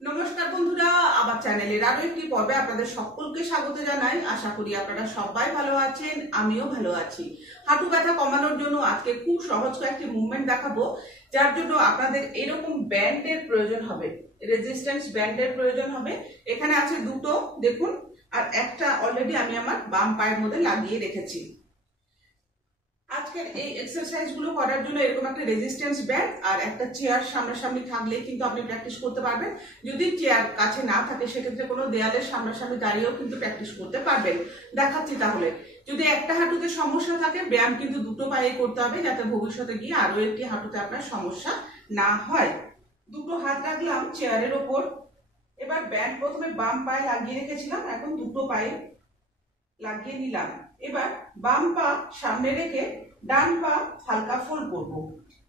নমস্কার বন্ধুরা, আমার চ্যানেলের আরো একটি পর্বে আপনাদের সকলকে স্বাগত জানাই। আশা করি আপনারা সবাই ভালো আছেন, আমিও ভালো আছি। হাঁটু ব্যথা কমানোর জন্য আজকে খুব সহজ কয়েকটি মুভমেন্ট দেখাবো, যার জন্য আপনাদের এরকম ব্যান্ডের প্রয়োজন হবে, রেজিস্ট্যান্স ব্যান্ডের প্রয়োজন হবে। এখানে আছে দুটো, দেখুন, আর একটা অলরেডি আমি আমার বাম পায়ের মধ্যে লাগিয়ে রেখেছি। আজকের এই এক্সারসাইজ গুলো করার জন্য এরকম একটা রেজিস্ট্যান্স ব্যান্ড আর একটা চেয়ার সামনাসামনি থাকলে কিন্তু আপনি প্র্যাকটিস করতে পারবেন। যদি চেয়ার কাছে না থাকে সেক্ষেত্রে কোনো দেয়ালের সামনাসামনি দাঁড়িয়েও কিন্তু প্র্যাকটিস করতে পারবেন। দেখাচ্ছি তাহলে। যদি একটা হাঁটুতে সমস্যা থাকে, ব্যায়াম কিন্তু দুটো পায়ে করতে হবে, যাতে ভবিষ্যতে গিয়ে আরো একটি হাঁটুতে আপনার সমস্যা না হয়। দুটো হাত রাখলাম চেয়ারের ওপর। এবার ব্যান্ড প্রথমে বাম পায়ে লাগিয়ে রেখেছিলাম, এখন দুটো পায়ে লাগিয়ে নিলাম। এবার বাম পা সামনে রেখে ডান পা হালকা ফোল্ড করব।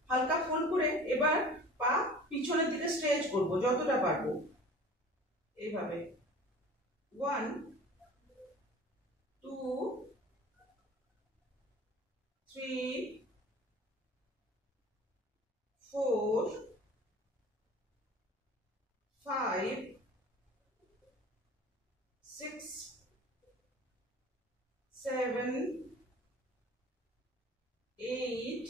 হালকা ফোল্ড করে এবার পা পিছনের দিকে স্ট্রেচ করব যতটা পারবো। এইভাবে 1 2 3 4 5 6 7 8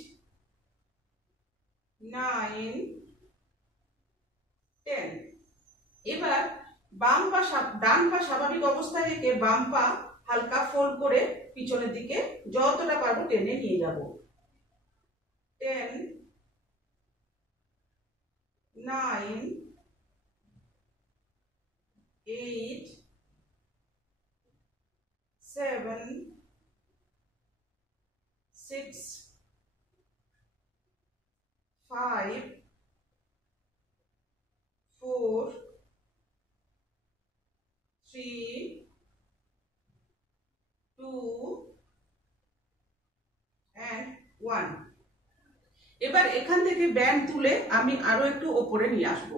9 10। এবার বাম পা ডান পা স্বাভাবিক অবস্থায় রেখে বাম পা হালকা ফোল্ড করে পিছনের দিকে যতটা পারবো টেনে নিয়ে যাব। 10 9 8 7 6 5 4 3 2 and 1। এবার এখান থেকে ব্যান্ড তুলে আমি আরো একটু উপরে নিয়ে আসবো।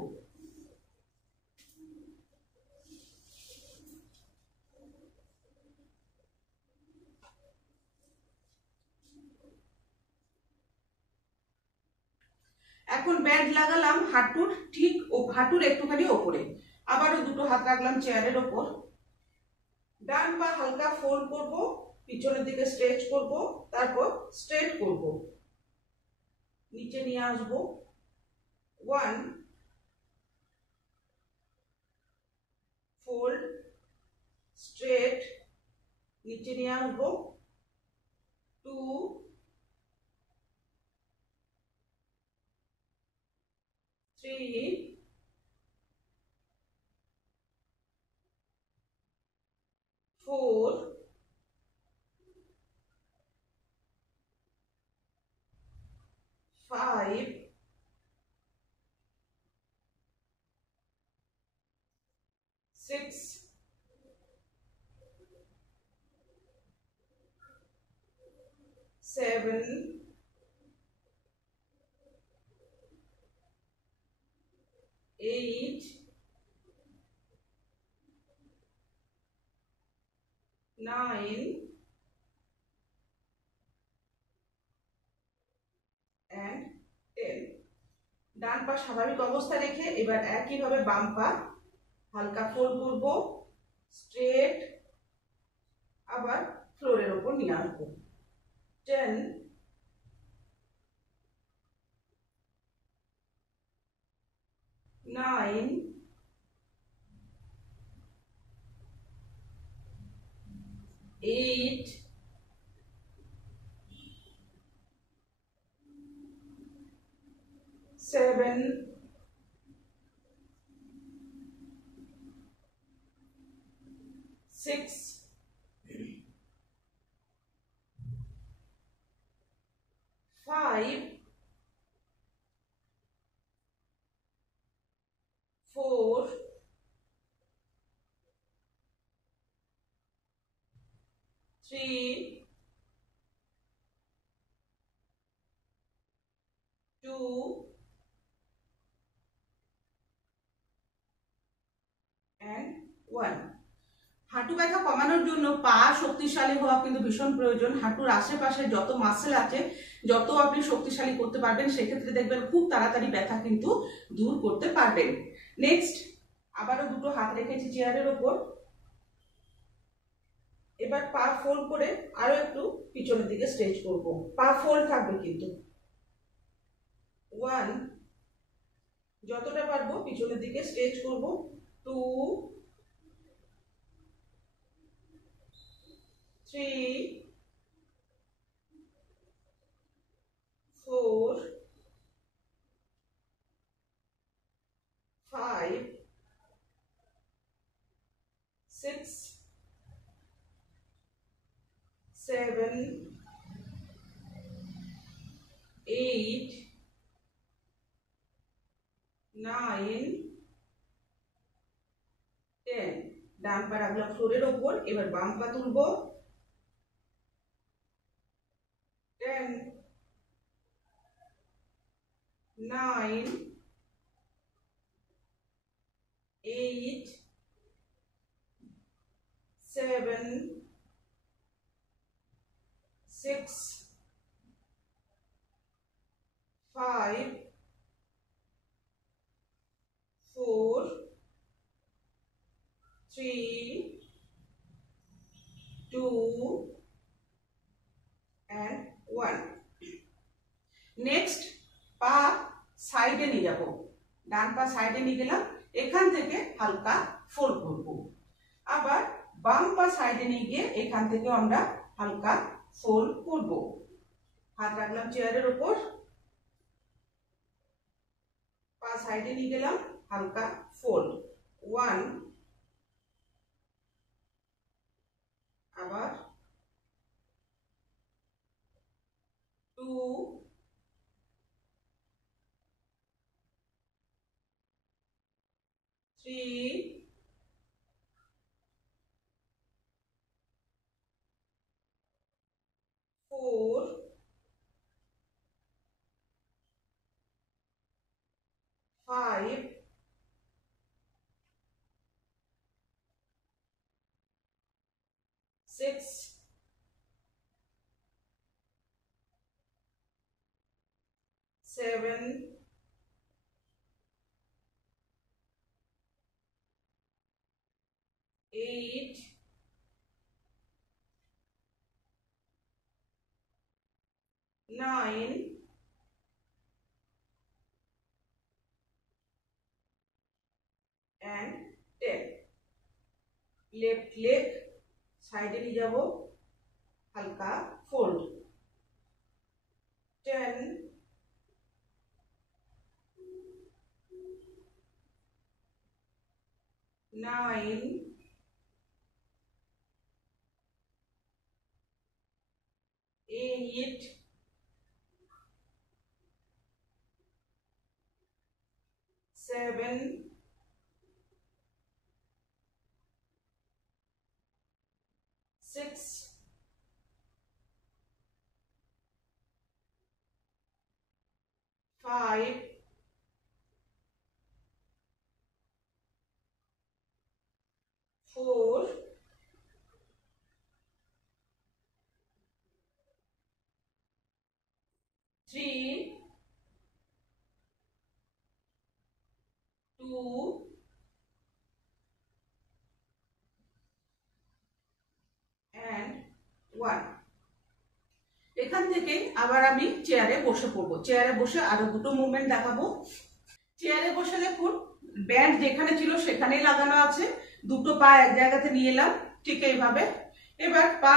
এখন ব্যান্ড লাগালাম হাঁটুর ঠিক হাঁটুর একটুখানি ওপরে। আবারও দুটো হাত রাখলাম চেয়ারের ওপর। ডান পা হালকা ফোল্ড করব, পিছনের দিকে স্ট্রেচ করব, তারপর স্ট্রেট করব, নিচে নিয়ে আসবো। 1 ফোল্ড, স্ট্রেট, নিচে নিয়ে আসবো। 2 3 4 5 6 7 8 9 and 10। ডান পা স্বাভাবিক অবস্থা রেখে এবার একইভাবে বাম পা হালকা ফোল্ড করব, স্ট্রেট, আবার ফ্লোরের উপর নিয়ে আসবো। 10 9 8 7 6 5 4 3 2 and 1। হাঁটু ব্যথা কমানোর জন্য পা শক্তিশালী হওয়া কিন্তু ভীষণ প্রয়োজন। হাঁটুর আশেপাশে যত মাসেল আছে, যত আপনি শক্তিশালী করতে পারবেন, সেক্ষেত্রে দেখবেন খুব তাড়াতাড়ি ব্যথা কিন্তু দূর করতে পারবেন। নেক্সট আবারও দুটো হাত রেখেছি চেয়ারের ওপর। এবার পা ফোল্ড করে আরো একটু পিছনের দিকে স্ট্রেচ করব, পা ফোল্ড থাকবে কিন্তু। 1, যতটা পারবো পিছনের দিকে স্ট্রেচ করব। 2, 3, 4, 5, 6, 7, 8, 9, 10। ডান পা রাখলাম ফ্লোরের ওপর, এবার বাম পা তুলবো। 10, 9, 8, 7, 6, 5, 4, 3, 2 and 1। নেক্সট পা সাইডে নিয়ে যাব, ডান পা সাইডে নিয়ে গেলাম, এখান থেকে হালকা ফোল্ড করব। আবার বাম পা সাইডে নিয়ে গিয়ে এখান থেকে আমরা হালকা ফোল্ড করব। হাত রাখলাম চেয়ারের উপর, পা সাইডে নিয়ে গেলাম, হালকা ফোল্ড। 1, আবার 2, 3, 4, 5, 6, 7, 8, 9, and 10। লেফট লেগ সাইডে নিয়ে যাব, হালকা ফোল্ড। 10, 9, 8, 7, 6, 5, 4, 3, 2 and 1। এখান থেকে আবার আমি চেয়ারে বসে পড়বো। চেয়ারে বসে আরো দুটো মুভমেন্ট দেখাবো। চেয়ারে বসে দেখুন, ব্যান্ড যেখানে ছিল সেখানেই লাগানো আছে, দুটো পা এক জায়গাতে নিয়ে এলাম ঠিক এইভাবে। এবার পা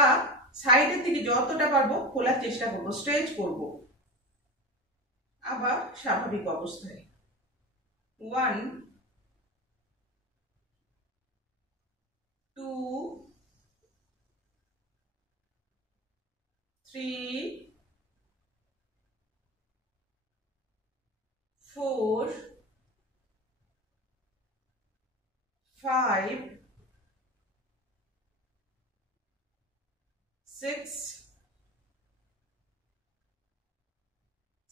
সাইডের দিকে যতটা পারবো খোলার চেষ্টা করবো, স্ট্রেচ করব। আবার স্বাভাবিক অবস্থায়। 1, 2, 3, 4, 5, 6,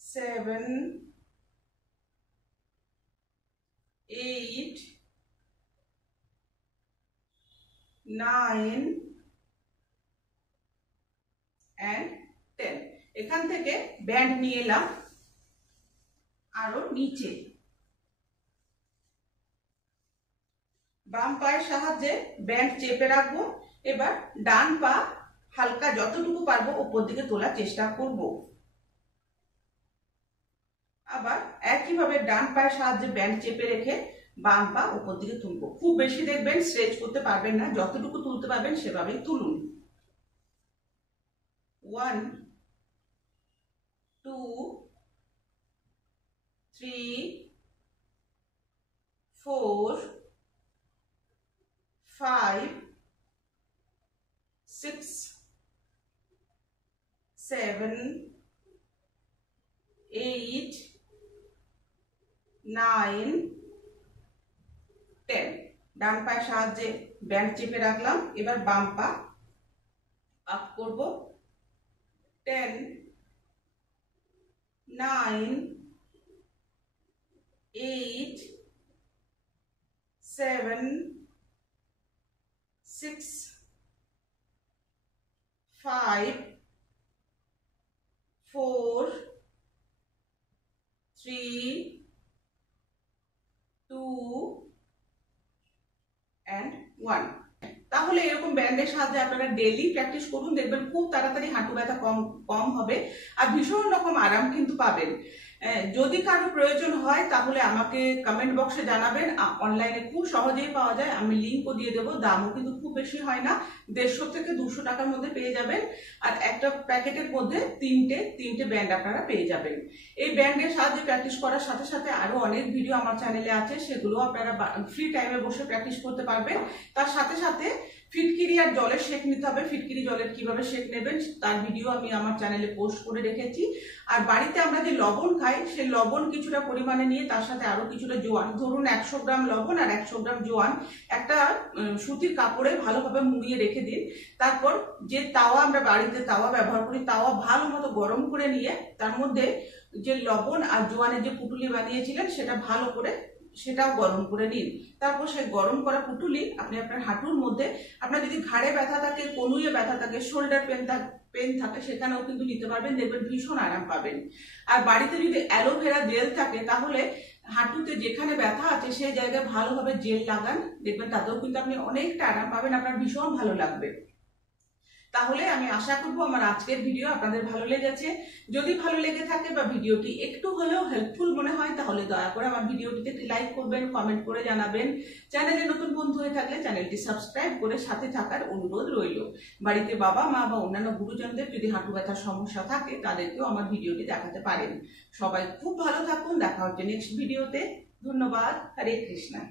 7, 8, 9 and 10। এখান থেকে ব্যান্ড নিয়ে এলাম আরো নিচে। বাম পায়ের সাহায্যে ব্যান্ড চেপে রাখবো। এবার ডান পা হালকা যতটুকু পারবো উপর দিকে তোলার চেষ্টা করব। আবার একইভাবে ডান পায়ের সাহায্যে ব্যান্ড চেপে রেখে বাম পা উপর দিকে তুলবো। খুব বেশি দেখবেন স্ট্রেচ করতে পারবেন না, যতটুকু তুলতে পারবেন সেভাবেই তুলুন। 1 2 3 4 5 6 7 8 9 10। ডান পায়ের সাহায্যে ব্যান্ড চেপে রাখলাম। এবার বাম পা আপ করব। 10 9 8 7 6 5 4 3 2 and 1। তাহলে এরকম ব্যান্ডের সাহায্যে আপনারা ডেইলি প্র্যাকটিস করুন, দেখবেন খুব তাড়াতাড়ি হাঁটু ব্যথা কম হবে আর ভীষণ রকম আরাম কিন্তু পাবেন। যদি কারো প্রয়োজন হয় তাহলে আমাকে কমেন্ট বক্সে জানাবেন। অনলাইনে খুব সহজেই পাওয়া যায়, আমি লিঙ্কও দিয়ে দেবো। দামও কিন্তু খুব বেশি হয় না, 150 থেকে 200 টাকার মধ্যে পেয়ে যাবেন। আর একটা প্যাকেটের মধ্যে তিনটে ব্যান্ড আপনারা পেয়ে যাবেন। এই ব্যান্ডের সাহায্যে প্র্যাকটিস করার সাথে সাথে আরো অনেক ভিডিও আমার চ্যানেলে আছে, সেগুলো আপনারা ফ্রি টাইমে বসে প্র্যাকটিস করতে পারবেন। তার সাথে সাথে ফিটকিরি আর জলের শেক নিতে হবে, ফিটকিরি জলের কিভাবে শেক নেবেন তার ভিডিও আমি আমার চ্যানেলে পোস্ট করে রেখেছি। আর বাড়িতে আমরা যে লবণ খাই সেই লবণ কিছুটা পরিমাণে নিয়ে তার সাথে আরো কিছুটা জোয়ান, ধরুন 100 গ্রাম লবণ আর 100 গ্রাম জোয়ান একটা সুতির কাপড়ে ভালোভাবে মুড়িয়ে রেখে দিন। তারপর যে তাওয়া আমরা বাড়িতে তাওয়া ব্যবহার করি, তাওয়া ভালো মতো গরম করে নিয়ে তার মধ্যে যে লবণ আর জোয়ানের যে পুটুলি বানিয়েছিলেন সেটা ভালো করে সেটাও গরম করে নিন। তারপর সেই গরম করা পুটুলি আপনি আপনার হাঁটুর মধ্যে, আপনার যদি ঘাড়ে ব্যথা থাকে, কনুইয়ে ব্যথা থাকে, শোল্ডার পেন থাকে সেখানেও কিন্তু নিতে পারবেন, দেখবেন ভীষণ আরাম পাবেন। আর বাড়িতে যদি অ্যালোভেরা জেল থাকে তাহলে হাঁটুতে যেখানে ব্যথা আছে সেই জায়গায় ভালোভাবে জেল লাগান, দেখবেন তাতেও কিন্তু আপনি অনেকটা আরাম পাবেন, আপনার ভীষণ ভালো লাগবে। তাহলে আমি আশা করব আমার আজকের ভিডিও আপনাদের ভালো লেগেছে। যদি ভালো লেগে থাকে বা ভিডিওটি একটু হলেও হেল্পফুল মনে হয় তাহলে দয়া করে আমার ভিডিওটিতে একটি লাইক করবেন, কমেন্ট করে জানাবেন। চ্যানেলে নতুন বন্ধু হয়ে থাকলে চ্যানেলটি সাবস্ক্রাইব করে সাথে থাকার অনুরোধ রইল। বাড়িতে বাবা মা বা অন্যান্য গুরুজনদের যদি হাঁটু ব্যথার সমস্যা থাকে তাদেরকেও আমার ভিডিওটি দেখাতে পারেন। সবাই খুব ভালো থাকুন, দেখা হচ্ছে নেক্সট ভিডিওতে। ধন্যবাদ। হরে কৃষ্ণা।